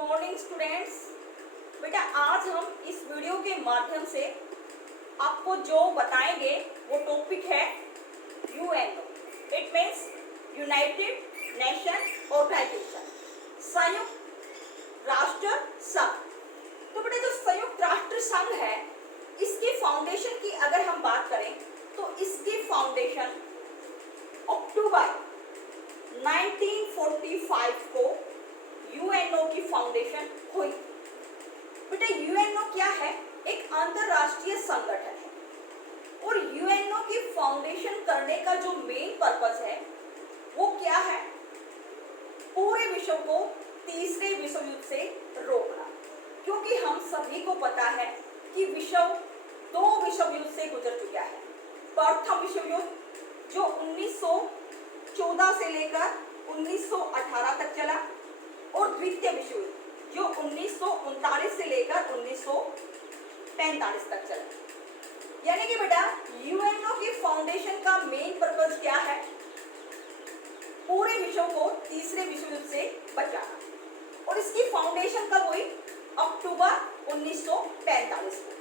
Morning students. बेटा आज हम इस वीडियो के माध्यम से आपको जो बताएंगे वो टॉपिक है UNO. It means United Nation Organisation, संयुक्त राष्ट्र संघ। तो बेटा जो संयुक्त राष्ट्र संघ है इसकी फाउंडेशन की अगर हम बात करें तो इसकी फाउंडेशन अक्टूबर 1945 को यूएनओ की फाउंडेशन हुई। बेटा यूएनओ क्या है? एक अंतरराष्ट्रीय संगठन है और यूएनओ की फाउंडेशन करने का जो मेन पर्पस है वो क्या है? पूरे विश्व को तीसरे विश्व युद्ध से रोकना। क्योंकि हम सभी को पता है कि विश्व दो विश्व युद्ध से गुजर चुका है। प्रथम विश्व युद्ध जो 1914 से लेकर 1918 तक चला और द्वितीय विश्व युद्ध जो 1939 से लेकर 1945 तक चला। यानी कि बेटा यूएनओ की फाउंडेशन का मेन पर्पस क्या है? पूरे विश्व को तीसरे विश्व युद्ध से बचाना। और इसकी फाउंडेशन कब हुई? अक्टूबर 1945 को।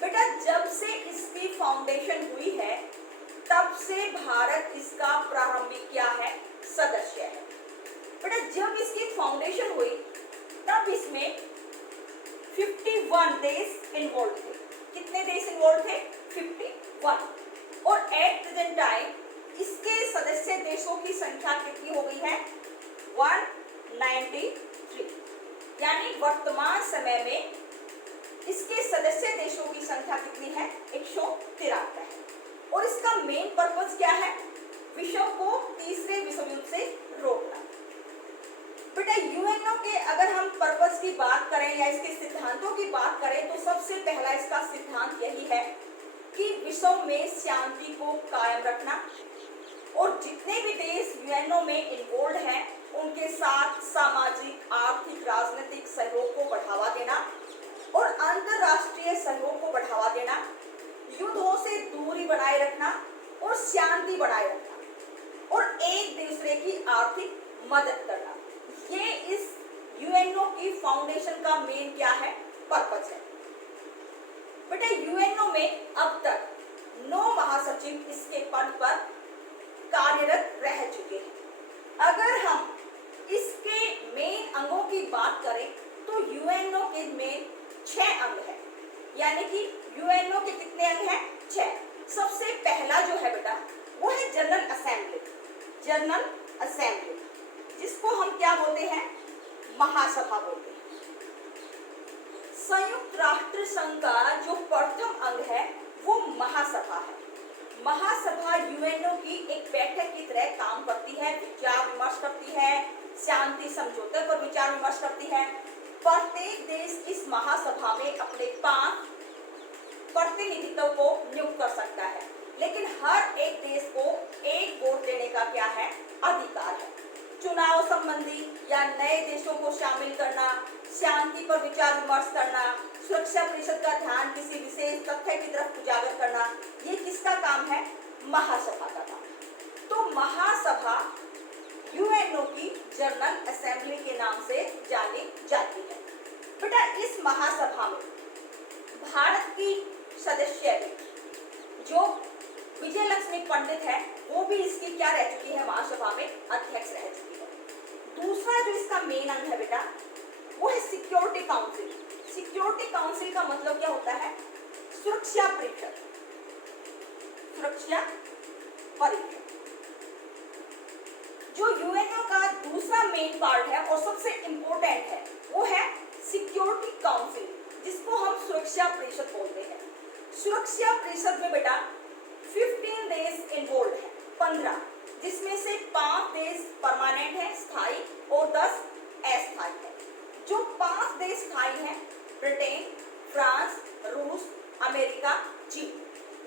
बेटा जब से इसकी फाउंडेशन हुई है तब से भारत इसका प्रारंभिक क्या है? सदस्य है। बेटा जब इसकी फाउंडेशन हुई तब इसमें 51 देश इन्वॉल्व थे। कितने देश इन्वॉल्व थे? 51। और एट प्रेजेंट टाइम इसके सदस्य देशों की संख्या कितनी हो गई है? 193। यानी वर्तमान समय में इसके सदस्य देशों की संख्या कितनी है? 173 है। और इसका मेन पर्पस क्या है? विश्व को तीसरे विश्व युद्ध से रोकना। बेटा यूएनओ के अगर हम पर्पस की बात करें या इसके सिद्धांतों की बात करें तो सबसे पहला इसका सिद्धांत यही है कि विश्व में शांति को कायम रखना और जितने भी देश यूएनओ में इन्वॉल्व हैं उनके साथ सामाजिक, आर्थिक, राजनीतिक सहयोग को बढ़ावा देना और अंतरराष्ट्रीय सहयोग को बढ़ावा देना, युद्धों से दूरी बनाए रखना और शांति बनाए रखना और एक दूसरे की आर्थिक मदद करना। ये इस यूएनओ की फाउंडेशन का मेन क्या है? पर्पस है। बेटा यूएनओ में अब तक 9 महासचिव इसके पद पर कार्यरत रह चुके हैं। अगर हम इसके मेन अंगों की बात करें तो यूएनओ के मेन 6 अंग हैं। यानी कि यूएनओ के कितने अंग हैं? 6। सबसे पहला जो है बेटा वो है जनरल असेंबली। जनरल असेंबली जिसको हम क्या बोलते हैं? महासभा बोलते हैं। संयुक्त राष्ट्र संघ का जो प्रथम अंग है वो महासभा है। महासभा यूएनओ की एक बैठक की तरह काम करती है, विचार विमर्श करती है, शांति समझौते पर विचार विमर्श करती है। प्रत्येक देश इस महासभा में अपने 5 प्रतिनिधित्व को नियुक्त कर सकता है, लेकिन हर एक देश को एक वोट देने का क्या है? अधिकार है। चुनाव संबंधी या नए देशों को शामिल करना, शांति पर विचार विमर्श करना, सुरक्षा परिषद का ध्यान किसी विशेष तथ्य की तरफ उजागर करना, ये किसका काम है? महासभा का काम। तो महासभा यूएनओ की जनरल असेंबली के नाम से जानी जाती है। बेटा इस महासभा में भारत की सदस्य जो विजय लक्ष्मी पंडित है वो भी इसकी क्या रह चुकी है? महासभा में अध्यक्ष रह चुकी है। दूसरा जो इसका मेन अंग है बेटा वो है सिक्योरिटी काउंसिल। सिक्योरिटी काउंसिल का मतलब क्या होता है? सुरक्षा परिषद। सुरक्षा परिषद जो यूएनओ का दूसरा मेन पार्ट है और सबसे इंपॉर्टेंट है वो है सिक्योरिटी काउंसिल जिसको हम सुरक्षा परिषद बोलते हैं। सुरक्षा परिषद में बेटा 15 देश इन्वॉल्व है, 15, जिसमें से 5 देश परमानेंट है, स्थायी, और 10 अस्थायी है। जो 5 देश स्थायी हैं ब्रिटेन, फ्रांस, रूस, अमेरिका, चीन,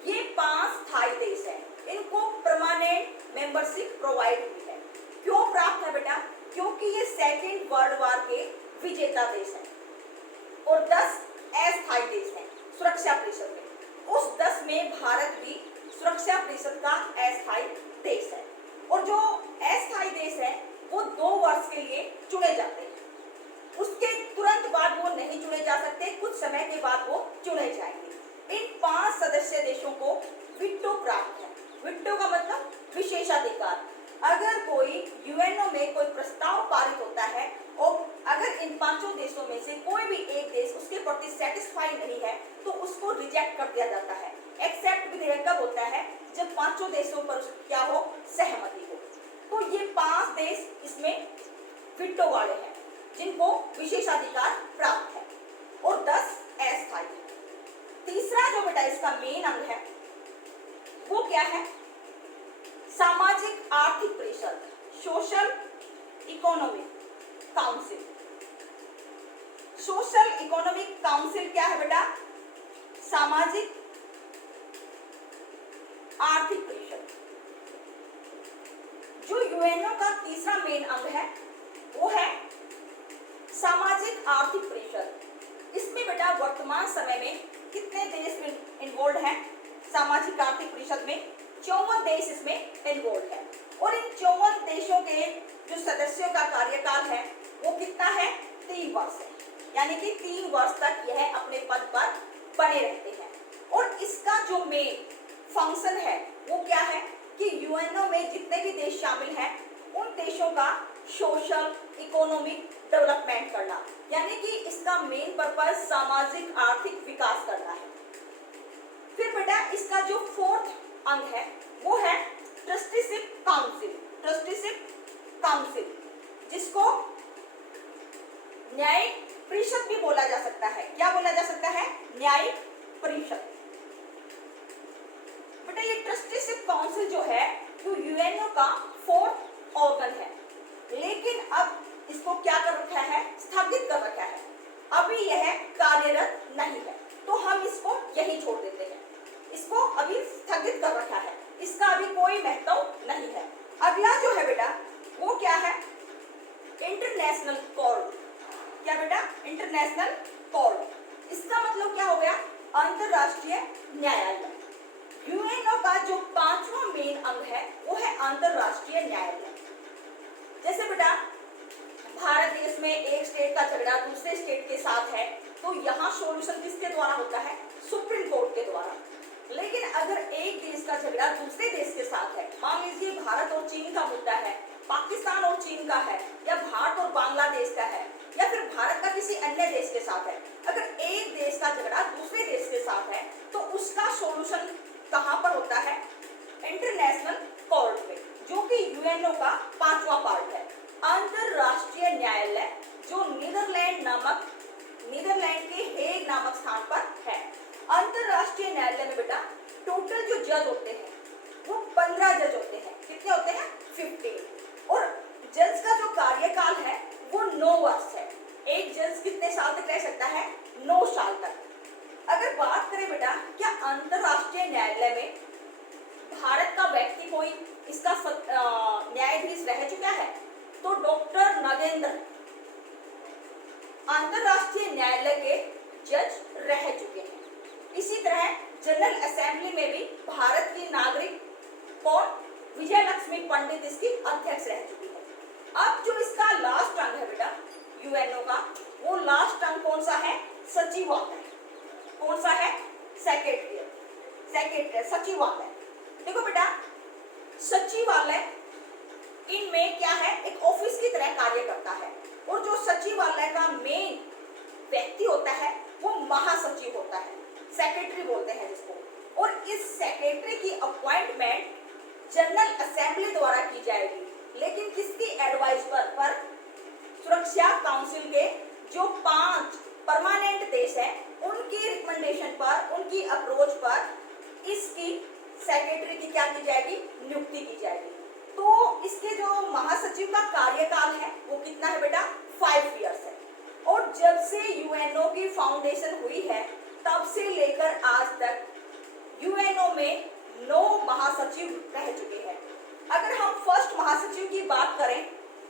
ये 5 स्थायी देश हैं। इनको परमानेंट मेंबरशिप प्रोवाइड हुई है। क्यों प्राप्त है बेटा? क्योंकि ये सेकेंड वर्ल्ड वॉर के विजेता देश हैं और 10 अस्थायी देश हैं सुरक्षा परिषद में। उस 10 में भारत भी सुरक्षा परिषद का अस्थायी देश है और जो अस्थायी देश है वो 2 वर्ष के लिए चुने जाते हैं। उसके नहीं चुने जा सकते, कुछ समय के बाद वो चुने जाएंगे। इन 5 सदस्य देशों को वीटो प्राप्त है। वीटो का मतलब विशेषाधिकार। अगर कोई यूएनओ में कोई प्रस्ताव पारित होता है और अगर इन 5 देशों में से कोई भी एक देश उसके प्रति सेटिस्फाई नहीं है तो उसको रिजेक्ट कर दिया जाता है। एक्सेप्ट विधेयक कब होता है? जब 5 देशों पर क्या हो, सहमति हो। तो ये 5 देश इसमें वीटो वाले हैं जिनको विशेषाधिकार प्राप्त है और 10 अस्थायी है। तीसरा जो बेटा इसका मेन अंग है वो क्या है? सामाजिक आर्थिक परिषद, social economic council. Social economic council क्या है बेटा? सामाजिक आर्थिक परिषद। जो यूएनओ का तीसरा मेन अंग है वो है सामाजिक आर्थिक परिषद। इसमें बेटा वर्तमान समय में कितने देश इन्वॉल्व हैं? सामाजिक आर्थिक परिषद में 54 देश इसमें इन्वॉल्व है और इन 54 देशों के जो सदस्यों का कार्यकाल है वो कितना है? 3 वर्ष है, यानी कि 3 वर्ष तक यह अपने पद पर बने रहते हैं। और इसका जो मेन फंक्शन है वो क्या है कि यूएनओ में जितने भी देश शामिल हैं उन देशों का सोशल इकोनॉमिक डेवलपमेंट करना, यानी कि इसका मेन पर्पस सामाजिक आर्थिक विकास करना है। फिर बेटा इसका जो 4th अंग है वो है ट्रस्टीशिप काउंसिल। ट्रस्टीशिप काउंसिल जिसको न्यायिक परिषद भी बोला जा सकता है। क्या बोला जा सकता है? न्यायिक परिषद। बेटा ये ट्रस्टीशिप काउंसिल जो है वो यूएनओ का 4th ऑर्गन है, लेकिन अब इसको क्या कर रखा है? स्थगित कर रखा है। अभी यह कार्यरत नहीं है तो हम इसको यही छोड़ देते हैं। इसको अभी स्थगित कर रखा है, इसका अभी कोई महत्व नहीं है। अगला जो है बेटा वो क्या है? International court. क्या बेटा? International court. इसका मतलब क्या हो गया? अंतरराष्ट्रीय न्यायालय। यूएनओ का जो 5वां मेन अंग है वो है अंतरराष्ट्रीय न्यायालय। जैसे बेटा भारत देश में एक स्टेट का झगड़ा दूसरे स्टेट के साथ है तो यहाँ सॉल्यूशन किसके द्वारा होता है? सुप्रीम कोर्ट के द्वारा। लेकिन अगर एक देश का झगड़ा दूसरे देश के साथ है, मान लीजिए भारत और चीन का मुद्दा है, पाकिस्तान और चीन का है, या भारत और बांग्लादेश का है, या फिर भारत का किसी अन्य देश के साथ है, अगर एक देश का झगड़ा दूसरे देश के साथ है तो उसका सॉल्यूशन कहाँ पर होता है? इंटरनेशनल कोर्ट में, जो कि यूएनओ का 5वां पार्ट है। अंतरराष्ट्रीय न्यायालय जो नीदरलैंड के हेग नामक स्थान पर है। अंतरराष्ट्रीय न्यायालय में बेटा टोटल जो जज होते हैं वो 15 जज होते हैं। कितने होते हैं? 15। और जज का जो कार्यकाल है वो 9 वर्ष है। एक जज कितने साल तक रह सकता है? 9 साल तक। अगर बात करें बेटा क्या अंतरराष्ट्रीय न्यायालय में भारत का व्यक्ति कोई इसका न्यायाधीश रह चुका है तो डॉक्टर नगेंद्र अंतरराष्ट्रीय न्यायालय के जज रह चुके हैं। इसी तरह जनरल असेंबली में भी भारत की नागरिक कौन? विजय लक्ष्मी पंडित इसकी अध्यक्ष रह चुकी है। अब जो इसका लास्ट अंग है बेटा यूएनओ का, वो लास्ट अंग कौन सा है? सचिवालय। कौन सा है? सेक्रेटरी सचिवालय। देखो बेटा सचिवालय इनमें क्या है? एक ऑफिस की तरह कार्य करता है और जो सचिवालय का मेन व्यक्ति होता है वो महासचिव होता है, सेक्रेटरी बोलते हैं जिसको। और इस सेक्रेटरी की अपॉइंटमेंट जनरल असेंबली द्वारा की जाएगी, लेकिन किसकी एडवाइस पर? सुरक्षा काउंसिल के जो 5 परमानेंट देश हैं उनकी रिकमेंडेशन पर, उनकी अप्रोच पर इसकी सेक्रेटरी की क्या की जाएगी? नियुक्ति की जाएगी। तो इसके जो महासचिव का कार्यकाल है वो कितना है बेटा? 5 इयर्स है। और जब से यूएनओ की फाउंडेशन हुई है तब से लेकर आज तक यूएनओ में 9 महासचिव रह चुके हैं। अगर हम फर्स्ट महासचिव की बात करें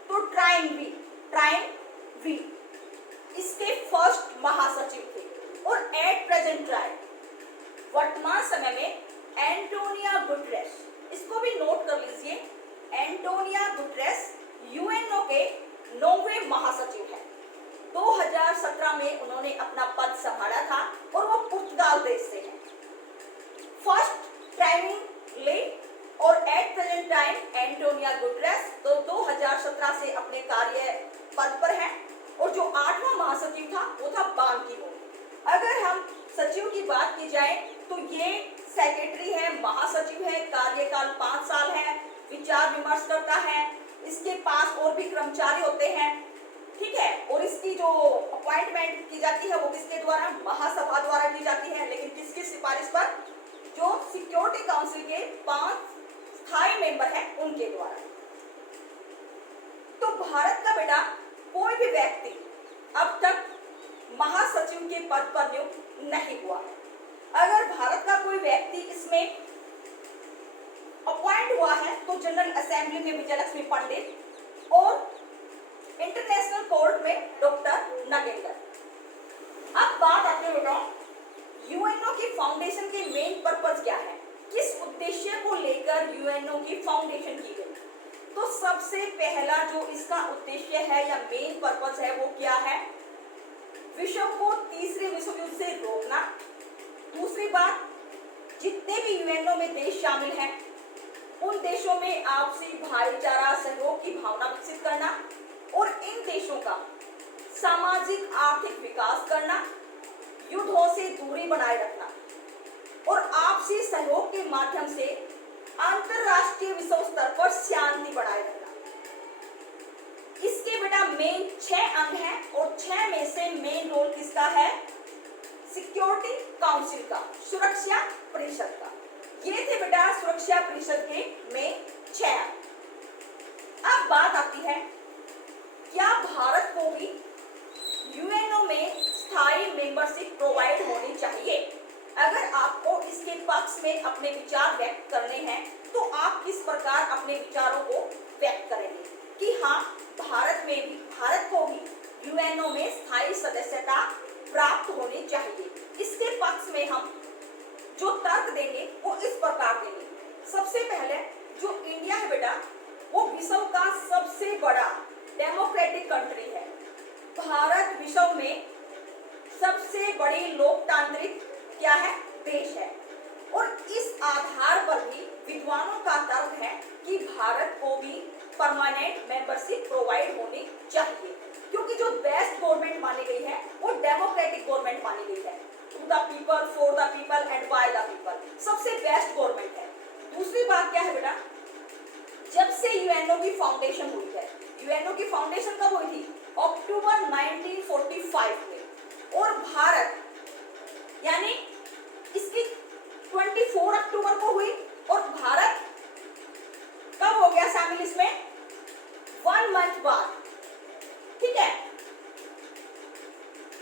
तो ट्राइन वी इसके फर्स्ट महासचिव थे और एट प्रेजेंट टाइम वर्तमान समय में एंटोनिया गुटेरेस, इसको भी नोट कर लीजिए, एंटोनिया गुटेरेस यूएनओ के 9वें महासचिव हैं। 2000 2017 में उन्होंने अपना पद संभाला था और वो पुर्तगाल देश से हैं। फर्स्ट प्राइम लेडी और at present time Antonio Guterres तो 2017 से अपने कार्य पद पर हैं और जो 8वां महासचिव था वो था बान की मून। अगर हम सचिव की बात की जाए तो ये सेक्रेटरी है, महासचिव है, कार्यकाल 5 साल है, विचार विमर्श करता है, इसके पास और भी कर्मचारी होते हैं, ठीक है। और इसकी जो अपॉइंटमेंट की जाती है वो किसके द्वारा, महासभा द्वारा की जाती है, लेकिन किसकी सिफारिश पर, जो सिक्योरिटी काउंसिल के 5 स्थायी मेंबर हैं उनके द्वारा। तो भारत का बेटा कोई भी व्यक्ति अब तक महासचिव के पद पर नियुक्त नहीं हुआ है। अगर भारत का कोई व्यक्ति इसमें अपॉइंट हुआ है तो जनरल असेंबली में विजयलक्ष्मी पंडित और इंटरनेशनल कोर्ट में डॉक्टर नागेंद्र। अब बात आती है बेटा यूएनओ की फाउंडेशन के मेन पर्पस क्या है, किस उद्देश्य को लेकर यूएनओ की फाउंडेशन की गई। तो सबसे पहला जो इसका उद्देश्य है या मेन पर्पस है वो क्या है, विश्व को तीसरे विश्व युद्ध से रोकना। दूसरी बात, जितने भी यूएनओ में देश शामिल हैं उन देशों में आपसी भाईचारा सहयोग की भावना विकसित करना और इन देशों का सामाजिक आर्थिक विकास करना, युद्धों से दूरी बनाए रखना और आपसी सहयोग के माध्यम से अंतरराष्ट्रीय विश्व स्तर पर शांति बनाए रखना। इसके बेटा मेन 6 अंग हैं और 6 में से मेन रोल किसका है, सिक्योरिटी काउंसिल का, सुरक्षा परिषद का। ये थे बेटा सुरक्षा परिषद के मेन 6 अंग। अब बात आती है क्या भारत को भी यूएनओ में स्थायी मेंबरशिप प्रोवाइड होनी चाहिए। अगर आपको इसके पक्ष में अपने विचार व्यक्त करने हैं तो आप किस प्रकार अपने विचारों को व्यक्त करेंगे कि हाँ भारत को भी यूएनओ में स्थायी सदस्यता प्राप्त होनी चाहिए। इसके पक्ष में हम जो तर्क देंगे वो इस प्रकार देंगे। सबसे पहले जो इंडिया है बेटा वो विश्व का सबसे बड़ा डेमोक्रेटिक कंट्री है। भारत विश्व में सबसे बड़ी लोकतांत्रिक क्या है, देश है। और इस आधार पर भी विद्वानों का तर्क है कि भारत को भी परमानेंट मेंबरशिप प्रोवाइड होनी चाहिए, क्योंकि जो बेस्ट गवर्नमेंट मानी गई है वो डेमोक्रेटिक गवर्नमेंट मानी गई है। To the people, for the people and by the people, सबसे बेस्ट गवर्नमेंट है। दूसरी बात क्या है बेटा, जब से यूएनओ की फाउंडेशन हुई है, यूएनओ की फाउंडेशन कब हुई थी, अक्टूबर 1945 में। और भारत यानी इसकी 24 अक्टूबर को हुई और भारत कब हो गया शामिल इसमें, 1 मंथ बाद, ठीक है,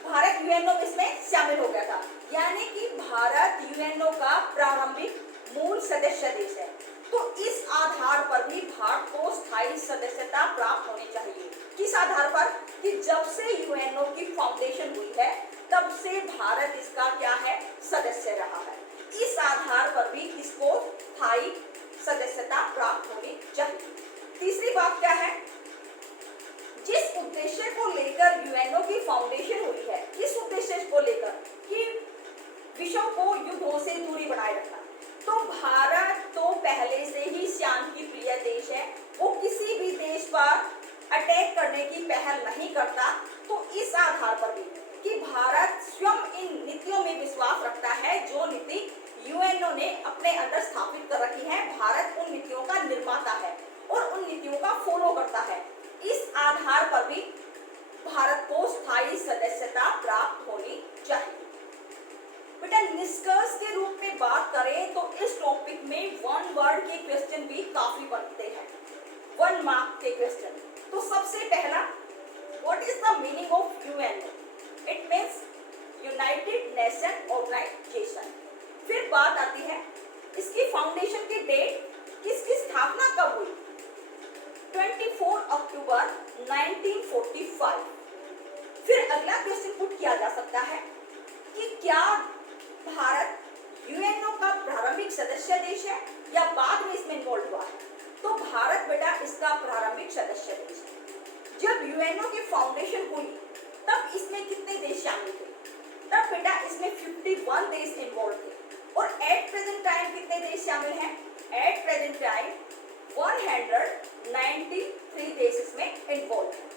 भारत यूएनओ इसमें शामिल हो गया था। यानी कि भारत यूएनओ का प्रारंभिक मूल सदस्य देश है। तो इस आधार पर भी भारत को स्थायी सदस्यता प्राप्त होनी चाहिए। किस आधार पर कि जब से यूएनओ की फाउंडेशन हुई है तब से भारत इसका क्या है, सदस्य रहा है। इस आधार पर भी इसको स्थायी सदस्यता प्राप्त होनी चाहिए। तीसरी बात क्या है, जिस उद्देश्य को लेकर यूएनओ की फाउंडेशन हुई है, किस उद्देश्य को लेकर कि विश्व को युद्धों से दूरी बनाए रखना। तो भारत तो पहले से ही शांति प्रिय देश है, वो किसी भी देश पर अटैक करने की पहल नहीं करता। तो इस आधार पर भी कि भारत स्वयं इन नीतियों में विश्वास रखता है जो नीति यूएनओ ने अपने अंदर स्थापित कर रखी है। भारत उन नीतियों का निर्माता है और उन नीतियों का फॉलो करता है। इस आधार पर भी भारत को स्थायी सदस्यता प्राप्त होनी चाहिए। बेटा निष्कर्ष के रूप में बात करें तो इस टॉपिक में 1 वर्ड के क्वेश्चन भी काफी बनते हैं, 1 मार्क के क्वेश्चन। तो सबसे पहला, what is the meaning of UNO? It means United Nation Organisation. फिर बात आती है इसकी फाउंडेशन की डेट, किसकी स्थापना कब हुई, 24 अक्टूबर 1945। फिर अगला क्वेश्चन पुट किया जा सकता है कि क्या भारत यूएनओ का प्रारंभिक सदस्य देश है या बाद में इसमें इन्वॉल्व हुआ है। तो भारत बेटा इसका प्रारंभिक सदस्य देश है। जब यूएनओ की फाउंडेशन हुई तब इसमें कितने तब बेटा इसमें 51 देश इन्वॉल्व थे और एट प्रेजेंट टाइम कितने देश शामिल हैं? एट प्रेजेंट टाइम 193 देश इसमें इन्वॉल्व हैं।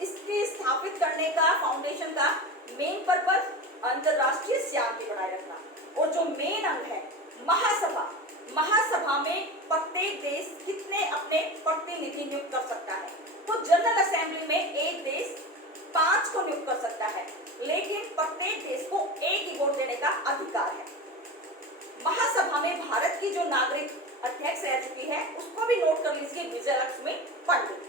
इसके स्थापित करने का फाउंडेशन का मेन पर्पस अंतरराष्ट्रीय शांति बनाए रखना और जो मेन अंग है महासभा में प्रत्येक देश कितने अपने प्रतिनिधि नियुक्त कर सकता है? तो जनरल असेंबली में एक देश 5 को नियुक्त कर सकता है, लेकिन प्रत्येक देश को एक ही वोट देने का अधिकार है। महासभा में भारत की जो नागरिक अध्यक्ष रह चुकी है उसको भी नोट कर लीजिए, विजयलक्ष्मी पंडित।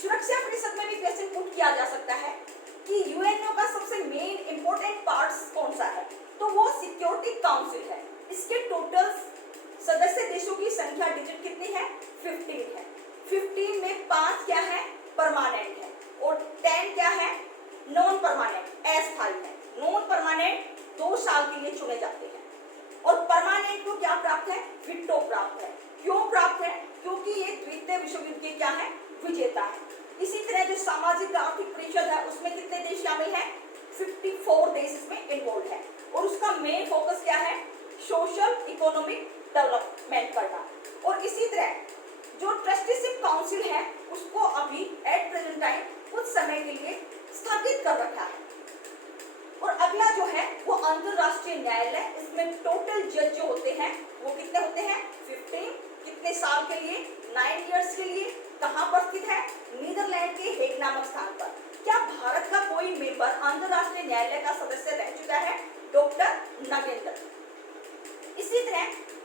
सुरक्षा परिषद में भी क्वेश्चन पुट किया जा सकता है कि यूएनओ का सबसे मेन इंपॉर्टेंट पार्ट्स कौन सा है? तो वो सिक्योरिटी काउंसिल है। इसके टोटल सदस्य देशों की संख्या डिजिट कितनी है? 15 है। 15 में 5 क्या है? परमानेंट है और 10 क्या है? नॉन परमानेंट, अस्थायी है। नॉन परमानेंट 2 साल के लिए चुने जाते हैं और परमानेंट को क्या प्राप्त है? वीटो प्राप्त है। क्यों प्राप्त है? क्योंकि ये द्वितीय विश्व युद्ध के क्या है? विजेता है। इसी तरह जो सामाजिक आर्थिक परिषद है उसमें कितने देश शामिल हैं? 54 देश इसमें इन्वॉल्व है और उसका मेन फोकस क्या है? सोशल इकोनॉमिक डेवलपमेंट करना। और इसी तरह जो ट्रस्टीशिप काउंसिल है उसको अभी एट प्रेजेंट टाइम कुछ समय के लिए स्थगित कर रखा है। और अगला जो है वो अंतरराष्ट्रीय न्यायालय। इसमें टोटल जज जो होते हैं वो कितने होते हैं? 15। कितने साल के लिए? 9 इयर्स के लिए। कहाँ पर स्थित है? नीदरलैंड के हेग नामक स्थान पर। क्या भारत का कोई मेंबर अंतरराष्ट्रीय न्यायालय का सदस्य रह चुका है? डॉक्टर नगेंद्र। इसी तरह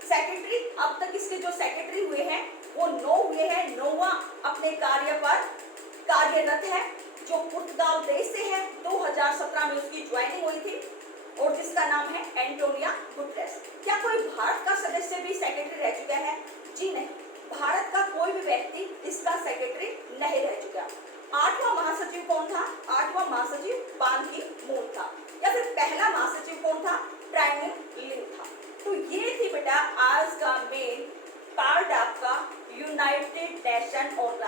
सेक्रेटरी, अब तक इसके जो सेक्रेटरी हुए हैं वो 9 हुए हैं। 9वां अपने कार्य पर कार्यरत है जो पुर्तगाल देश से है। 2017 में उसकी ज्वाइनिंग हुई थी और जिसका नाम है एंटोनिया गुटेरेस। क्या कोई भारत का सदस्य भी सेक्रेटरी रह चुका है? जी नहीं, भारत का कोई भी व्यक्ति इसका सेक्रेटरी नहीं रह चुका। 8वां महासचिव कौन था? 8वां महासचिव बान की मून था। या फिर पहला महासचिव कौन था? ट्राइनिंग लिंग था। तो ये थी बेटा आज का मेन पार्ट आपका यूनाइटेड नेशन और